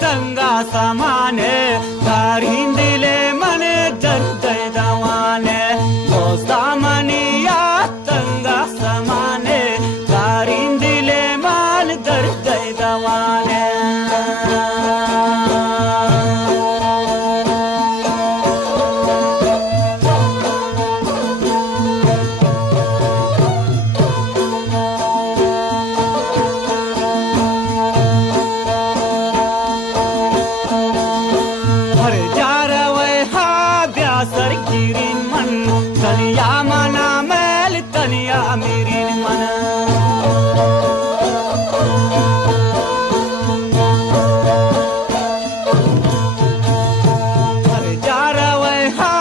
तंगा समाने दारिंदिले मने दर्द दवाने दोस्ता मनिया तंगा समाने दारिंदिले मान दर्द दवाने सर गिरिन मन तनिया मना मेल तनिया मेरिन मन हर जा रवे हा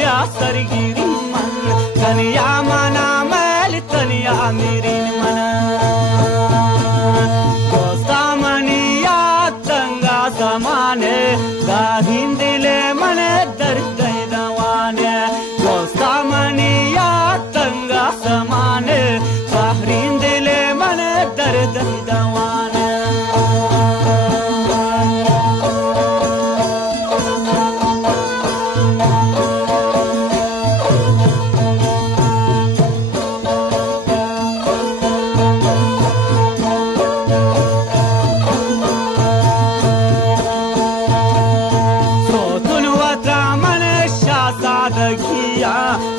ब्यासर गिरिन मन तनिया मना मेल तनिया मेरिन मन दोस्ता मनिया तंगा समाने दाहिन दिले मने दर्द दोस्ता मनिया तंगा समाने बाहरीन दिले मन दर्द दवाने सादगिया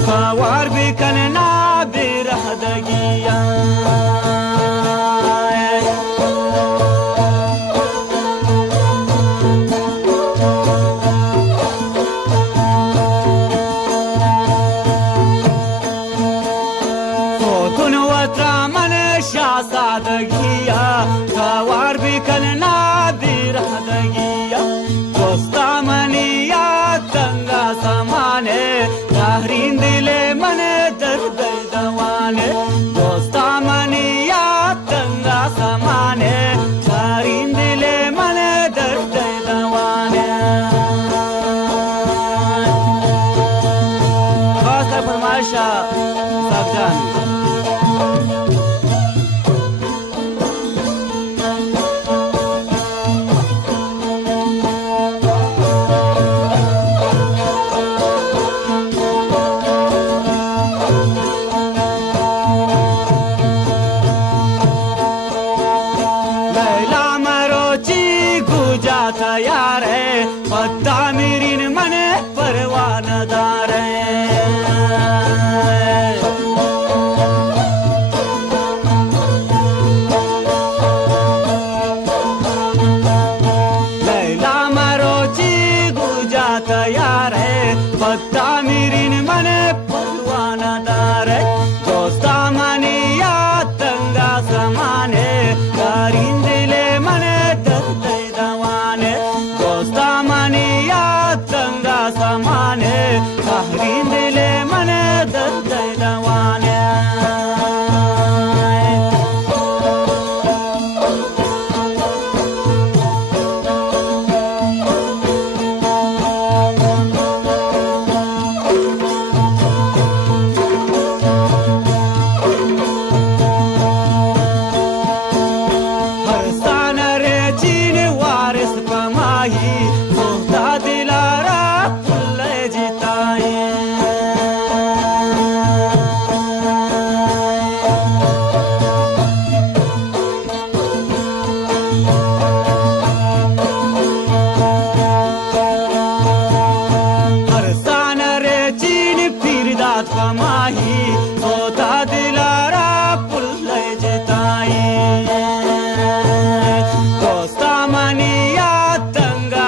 सवार भी करना बेरह दगिया तुनवत्रा मन सादगिया सवार भी करना बेरह दगिया दोस्ता मनिया तंगा समाने दारिन दिले मने दर्द दवाने दोस्ता मनिया तंगा समाने दारिन दिले मने दर्द दवाने खास फरमाइशा सावधान तैयार है पत्ता मेरिन मने परवानदार है लैला मरोची गुजा तैयार है पत्ता मेरिन मने परवानदार है दोस्ता मनिया तंगा समाने दारिन दिले मने दर्द दवाने दोस्ता मनिया तंगा समाने दारिन दिले मने दर्द दवाने दोस्ता दिलारा पुल्ले जिताए हरसान रे चीन फिरदात कमाही दोस्ता दिलारा पुल्ले जिताए दोस्ता मनिया तंगा